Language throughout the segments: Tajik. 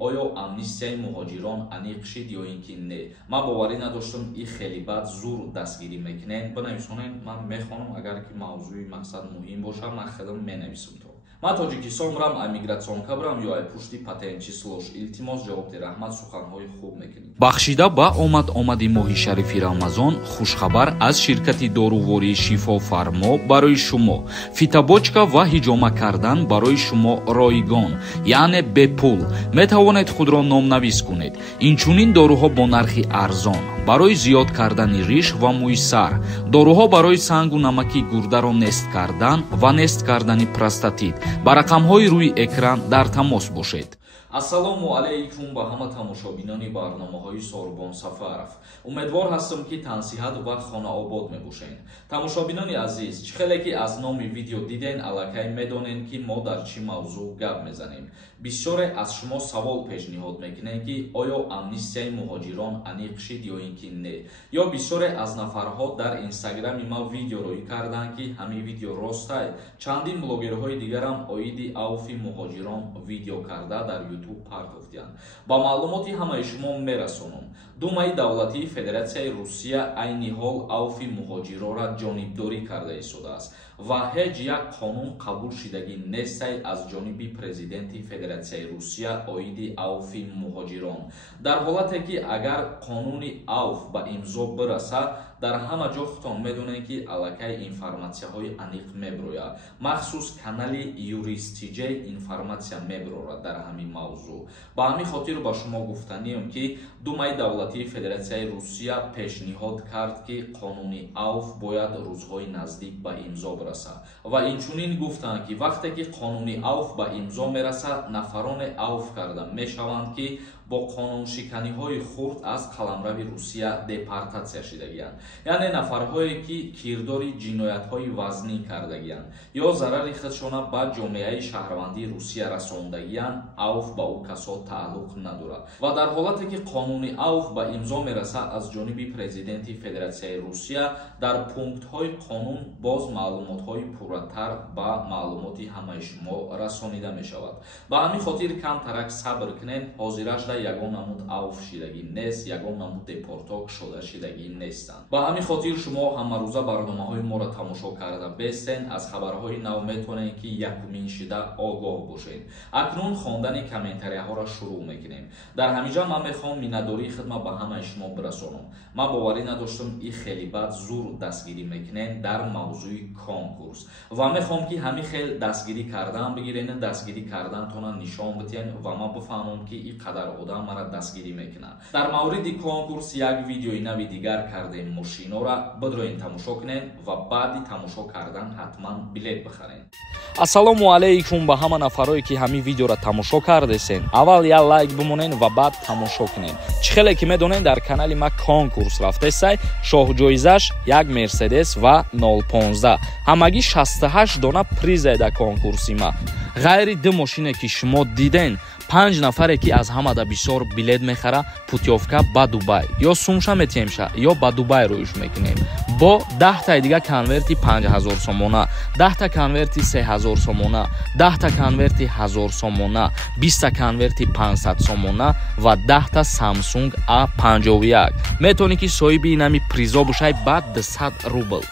آیا امنیستیای مهاجران انیق شد یا اینکه نه؟ من باوری نداشتم این خیلی بد زور دستگیری میکنن. بنویسونین، من میخوانم اگر که موضوع مقصد مهم باشه من خودم مینویسم. تو من تاجیکستان برم امиграцион برم یا پشتی پاتент числош илтимос ҷавоб дер. раҳмат, суханҳои хуб мекунед. бахшида ба омади моҳи шарифи рамазон хушхабар аз ширкати дорувори шифо фармо барои шумо. фитобочка ва ҳиҷома кардан барои шумо ройгон, яъне бепул. метавонед худро номнавис кунед. инчунин доруҳо бо нархи арзон барои зиёд кардани риш ва мӯи сар, доруҳо барои сангу намаки гурдаро нест кардан ва нест кардани простатит. ба рақамҳои рӯи экран дар тамос бошед. ассалому алайкум ба ҳама тамошобинони барномаҳои Сорбон Сафаров. умедвор ҳастам ки тансиҳат ва хонаобод мебошед. тамошобинони азиз, чӣ хеле ки аз номи видео диден, аллакай медонед ки мо дар чӣ мавзӯъ гап мезанем. бисёре аз шумо савол пешниҳод мекунед ки оё амнистияи муҳоҷирон аниқ шид ё ин ки не. ё бисёре аз нафарҳо дар инстаграми ма видеорӯӣ карданд ки ҳамин видео ростай. чандин блогерҳои дигарам оиди авфи муҳоҷирон видео карда дар YouTube партофтиянд. ба маълумоти ҳамаи шумо мерасонам. думаи давлатии Федератсияи Русия айни ҳол авфи муҳоҷирора ҷонибдорӣ карда истодааст ва ҳеҷ як қонун қабул шидагӣ нестай аз ҷониби президенти Федератсияи Русия оиди авфи муҳоҷирон. дар ҳолате ки агар қонуни авф ба имзо бираса, дар ҳама ҷо худтон медонед ки аллакай информатсияҳои аниқ мебирояд. махсус канали юристиҷе информатсия мебирорад дар ҳамин мавзӯъ. ба ҳамин хотир ба шумо гуфтанием ки думаи давлатии Федератсияи Русия пешниҳод кард ки қонуни авф бояд рӯзҳои наздик ба имзо бираса ва инчунин гуфтанд ки вақте ки қонуни авф ба имзо мераса, нафароне авф карда мешаванд ки бо қонуншиканиҳои хурд аз қаламрави Русия депортатсия шидагиянд, яъне нафарҳое ки кирдори ҷиноятҳои вазнӣ кардагиянд ё зарари худшона ба ҷомеаи шаҳрвандии Русия расондагиянд, авф ба ӯ касо тааллуқ надорад. ва дар ҳолате ки қонуни авф ба имзо мераса аз ҷониби президенти Федератсияи Русия, дар пунктҳои қонун боз маълумотҳои пурратар ба маълумоти ҳамаи шумо расонида мешавад. ба ҳамин хотир камтарак сабр кунед. ҳозираш ягон намуд авф шидагӣ нест, ягон намуд депорток шуда шидагӣ нестанд. ба ҳамин хотир шумо ҳамарӯза барномаҳои моро тамошо карда бестен. аз хабарҳои нав метавонед ки якумин шида огоҳ бошед. акнун хондани комментарияҳоро шурӯъ мекунем. дар ҳаминҷа ман мехоҳам миннатдории хидмат ба ҳамаи шумо бирасонам. ман боварӣ надоштам ин хеле бад зур дастгирӣ мекунен дар мавзӯи конкурс ва мехоҳам ки ҳамин хел дастгирӣ кардан бигирен, дастгирӣ кардантона нишон битен ва ман бифаҳмам ки ин қадар одам мара дастгирӣ мекунад. дар мавриди конкурс як видеои нави дигар кардем мошинора. бидроен тамошо кунен ва баъди тамошо кардан ҳатман билет бихарен. ассалому алайкум ба ҳама нафарое ки ҳамин видеоро тамошо кардесен. аввал я лайк бимонен ва баъд тамошо кунен. чӣ хеле ки медонен, дар канали ма конкурс рафтесай. шоҳҷоизаш як мерседес ва 015, ҳамагӣ 68 дона приза да конкурси ма. ғайри ду мошине ки шумо диден, 5 нафаре ки аз ҳамада бисёр билет мехара путёвка ба Дубай ё сумша метемша ё ба Дубай рӯиш мекунем бо 10 таи дига конверти 5000 сомона, 10 та конверти 3000 сомона, 10 та конверти 1000 сомона, 20 та конверти 500 сомона ва 10 та Samsung A51. метавонӣ ки соҳиби инами призо бошай ба 200 рубл.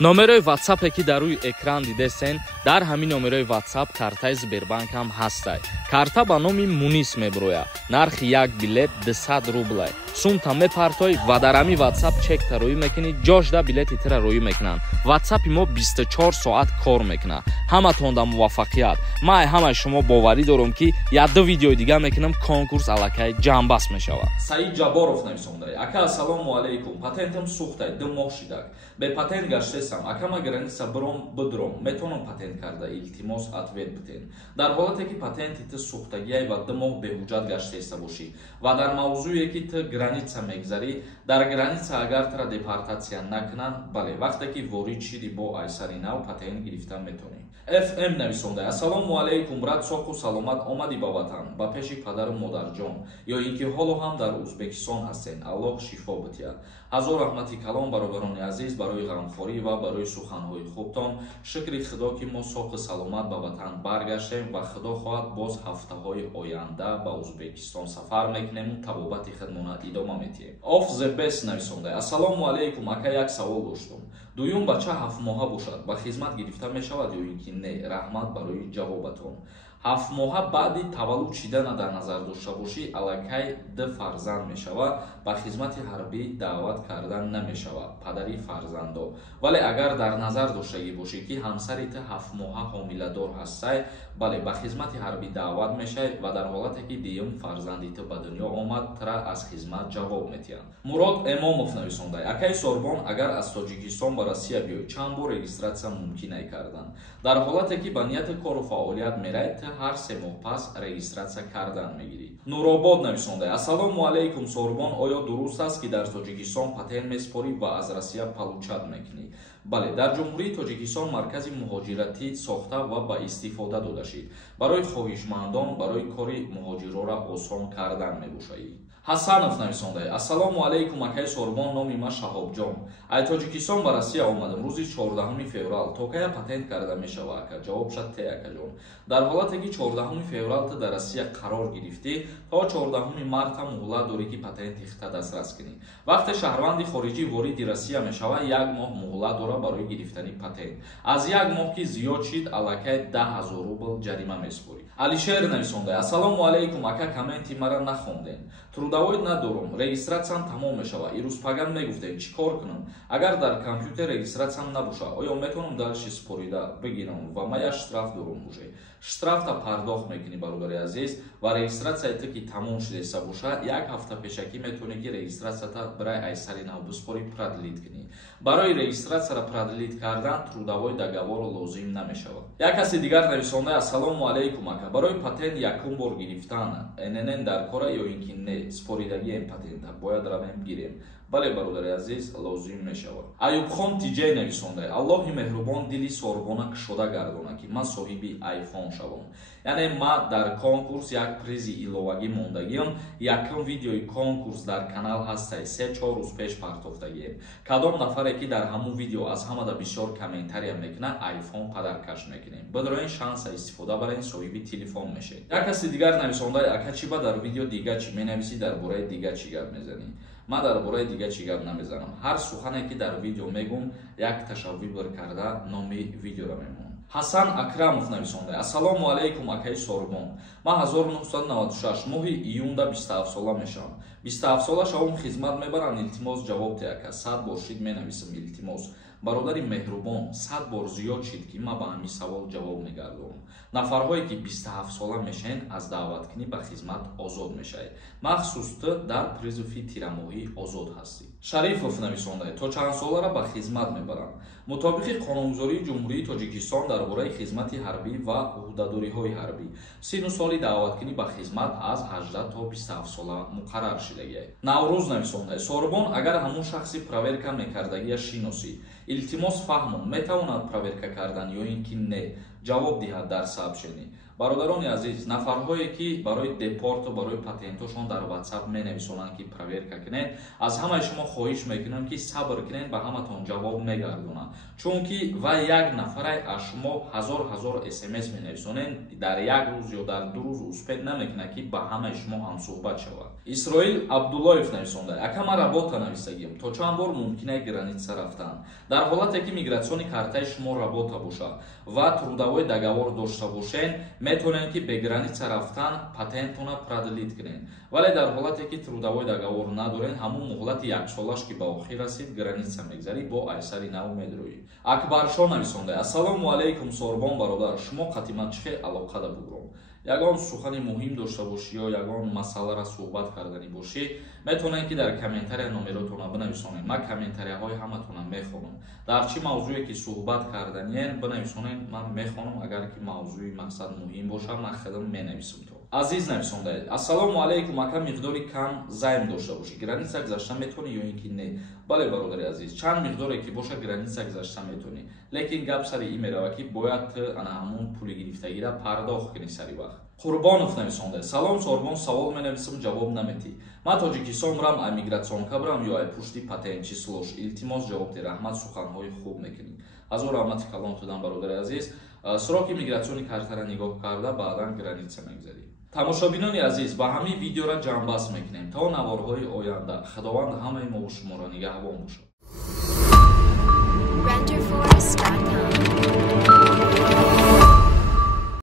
номерои ватсапе ки дар рӯи экран дидесен, дар ҳамин номерои ватсап картаи Сбербанк ҳам ҳастай. карта ба номи Мунис мебирояд. нархи як билет 200 рублай. сумта мепартои ва дар ҳамин ватсап чекта рӯӣ мекунӣ, ҷошда билети тира рӯӣ мекунанд. ватсапи мо 24 соат кор мекунад. ҳаматонда муваффақият. ман ҳамаи шумо боварӣ дорам ки як ду видеои дига мекунам, конкурс аллакай ҷамъбаст мешавад. Саид Ҷаборов нависондай. ака ассалому алайкум. патентам сӯхтай 2 моҳ шидак. бе патент гаштесам. акама граница биром бидром. метавонам патент карда илтимос ответ битен. дар ҳолате ки патенти ти сӯхтагиай ва 2 моҳ беҳуҷҷат гаштеста бошӣ ва дар мавзӯе ки ти граница мегзарӣ, дар граница агар тира депортатсия накунанд, бале вақте ки ворид шидӣ бо айсари нав патент гирифта метавонӣ. FM нависонда. ассалому алайкум. брат соҳу саломат омадӣ ба ватан ба пеши падару модарҷон ё ин ки ҳоло ҳам дар Ӯзбекистон ҳастен. аллоҳ шифо битиҳад. ҳазор раҳмати калом бародарони азиз барои ғамхорӣ ва ва барои суханҳои хубтон. Шукри Худо ки мо соҳу саломат ба ватан баргаштем ва Худо хоҳад боз ҳафтаҳои оянда ба Узбекистон сафар мекунем табобати худмона идома метиҳем. Off the best нависонда. Ассалому алайкум, ака як савол доштум. Дуюм бача 7 моҳа бошад, ба хизмат гирифта мешавад ё ин ки не? Раҳмат барои ҷавобатон. 7 моҳа баъди таваллуд шидана дар назар дошта бошӣ, аллакай 2 фарзанд мешавад, ба хизмати ҳарбӣ даъват кардан намешавад, падари фарзандо. Вале агар дар назар доштагӣ бошӣ ки ҳамсари ту 7 моҳа ҳомиладор ҳастай, бале ба хизмати ҳарбӣ даъват мешавӣ ва дар ҳолате ки дуюм фарзанди ту ба дунё омад, тра аз хизмат ҷавоб метиҳанд. Мурод Эмомов нависондай: акаи Сорбон, агар аз Тоҷикистон ба Россия биёй, чанд бор регистратсия мумкинай кардан? Дар ҳолате ки ба нияти кору фаъолият меравед, ҳар 3 моҳ пас регистратсия кардан мегирӣ. Нуробод нависондай: ассалому алайкум Сорбон, оё дуруст аст ки дар Тоҷикистон патент месупорӣ ва аз Россия получат мекунӣ? Бале, дар ҷумҳурии Тоҷикистон маркази муҳоҷиратӣ сохта ва ба истифода дода шид. Барои хоҳишмандон барои кори муҳоҷирора осон кардан мебошаӣ. Ҳасанов нависондай: ассалому алайкум акаи Сорбон, номи ман Шаҳобҷон. Ай Тоҷикистон ба Россия омадам рӯзи 14 феврал. То кая патент карда мешава ака? Ҷавоб шад те акаҷон. Дар ҳолате ки 14 феврал ту дар Россия қарор гирифтӣ, то 14 марта муҳлат дорӣ ки патенти худта дастрас кунӣ. Вақте шаҳрванди хориҷӣ вориди Россия мешава, 1 моҳ муҳлат дора барои гирифтани патент. Аз 1 моҳ ки зиёд шид, аллакай 10,000 рубл ҷарима месупорӣ. Алишер нависондай: ассалому алайкум ака, комменти мара нахонден. Трудовой надорум, регистратсиям тамом мешава. Ирӯз паган мегуфтем чӣ кор кунам? Агар дар компютер регистратсиям набоша, оё метавонам далши супорида бигирам ва ман як штраф дорум уже. Штрафта пардохт мекунӣ бародари азиз ва регистратсияи ту ки тамом шудеса боша, 1 ҳафта пешакӣ метавонӣ ки регистратсията барои айсари нав бисупорӣ продлит кунӣ. Барои регистратсияро продлит кардан трудовой договор лозим намешавад. Як каси дигар нависонда: ассалому алайкум ака, барои патент якум бор гирифтан ННН дар кора ё ин ки не? Споридагием патента бояд равем гирем. Бале бародари азиз, лозим мешавад. Аюбхон Тиҷей нависондай: Аллоҳи меҳрубон дили Сорбона кушода гардона ки ман соҳиби айфон шавам. Яъне ман дар конкурс як призи иловагӣ мондагиам. Якум видеои конкурс дар канал ҳастай, 3-4 рӯз пеш партофтагием. Кадом нафаре ки дар ҳамун видео аз ҳамада бисёр комментария мекуна, айфон падаркаш мекунем. Бидроен шанса истифода барен, соҳиби телефон мешед. Як каси дигар нависондай: ака чӣ ба дар видео дига чӣ менависӣ, дар бораи дига чӣ гап мезанӣ? Ман дар бораи дига чӣ гап намезанам. Ҳар сухане ки дар видео мегум, як ташаввур карда номи видеоро мемонам. Ҳасан Акрамов нависондай: ассалому алайкум акаи Сорбон. Ман 1996 моҳи июнда 27 сола мешавам. 27 сола шавам, хизмат мебарам, илтимос ҷавоб те ака. 100 бор шид менависам илтимос. Бародари меҳрубон, 100 бор зиёд шид ки ман ба ҳамин савол ҷавоб мегардонам. Нафарҳое ки 27 сола мешаен, аз даъваткунӣ ба хизмат озод мешавед. Махсус ту дар призофи тирамоҳӣ озод ҳастӣ. Шарифов нависондай: то чанд солара ба хизмат мебарам. Мутобиқи қонунгузории ҷумҳурии Тоҷикистон дар бораи хизмати ҳарбӣ ва ӯҳдадориҳои ҳарбӣ, сину соли даъваткунӣ ба хизмат аз 18 то 27 сола муқаррар шудагиаст. Наврӯз нависондай: Сорбон, агар ҳамун шахси проверка мекардагия шиносӣ, илтимос фаҳмон, метавонад проверка кардан ё ин ки не? Ҷавоб диҳад дар сабшени. Бародарони азиз, нафарҳое ки барои депорту барои патентошон дар WhatsApp менависонанд ки проверка кунед, аз ҳамаи шумо хоҳиш мекунам ки сабр кунед, ба ҳаматон ҷавоб мегардонад. Чунки вай як нафарай аз шумо ҳазор SMS менависонед, дар як рӯз ё дар 2 рӯз успед намекунад ки ба ҳамаи шумо ҳамсуҳбат шавад. Исроил Абдуллоев нависондай: ака ман работа нависагиам, то чанд бор мумкина граница рафтан? Дар ҳолате ки мигратсиони картаи шумо работа боша ва трудовой договор дошта бошен, метавонед ки бе граница рафтан патентона продлит кунед. Вале дар ҳолате ки трудовой договор надорен, ҳамун муҳлати яксолаш ки ба охир расид, граница мегзарӣ, бо айсари нав медроӣ. Акбаршо нависондай: ассалому алайкум Сорбон бародар, шумо қатимат чихе алоқа да бугром. Ягон сухани муҳим дошта бошӣ ё ягон масъаларо суҳбат карданӣ бошӣ, метавонед ки дар комментария номеротона бинависонед. Ман комментарияҳои ҳаматона мехонам. Дар чӣ мавзӯе ки суҳбат карданиен бинависонед, ман мехонам. Агар ки мавзӯи мақсад муҳим боша, ман худам менависам то. азиз нависонда, ассалому алейкум, ака миқдори кам займ дошта боши, граница гузашта метони ё ин ки не? Бале бародари азиз, чанд миқдоре ки боша граница гузашта метони, лекин гап сари ин мерава ки бояд ана ҳамун пули гирифтагира пардохт кунӣ сари вақт. Қурбонов нависонда, салом Сорбон, савол менависам, ҷавоб наметӣ. Ман Тоҷикистон бурам, ай мигратсионка бурам ё ай пушти патент числош, илтимос ҷавоб де, раҳмат, суханҳои хуб мекунӣ. Ҳазор раҳмати калон тудан бародари азиз, суроки мигратсиони картара нигоҳ карда баъдан граница мегузарӣ. тамошобинони азиз, ба ҳамин видеора ҷамъбаст мекунем то наворҳои оянда. Худованд ҳамаи мо шуморо нигаҳбон бошад.